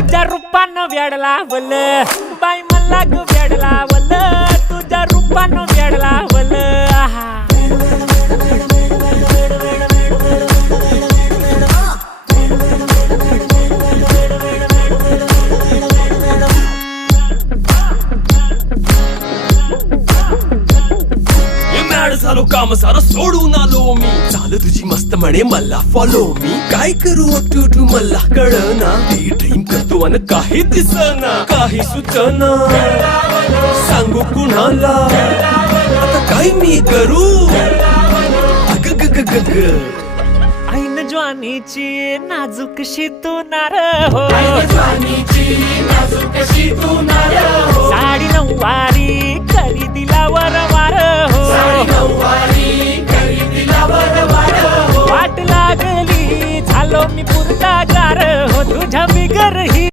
तुझ्या रूपानं वेड लावल बाई मला ग वेड लावल तुझ्या रूपानं वेड लावल आहा झालो काम सारं सोडून आलो मी चाल तुझी मस्त म्हणे मला फॉलो मी काय करू टू मला कळना ती ड्रीम करतो अन काही दिसना काही सुचना सांगू कुणाला आता काय मी करू अग ग ग ग ग ऐन ज्वानीची नाजूकशी तू नार हो साडी नऊवारी करी दिला वरवार हो वाट लागली झालो मी पुरता गार हो तुझ्या बिगर ही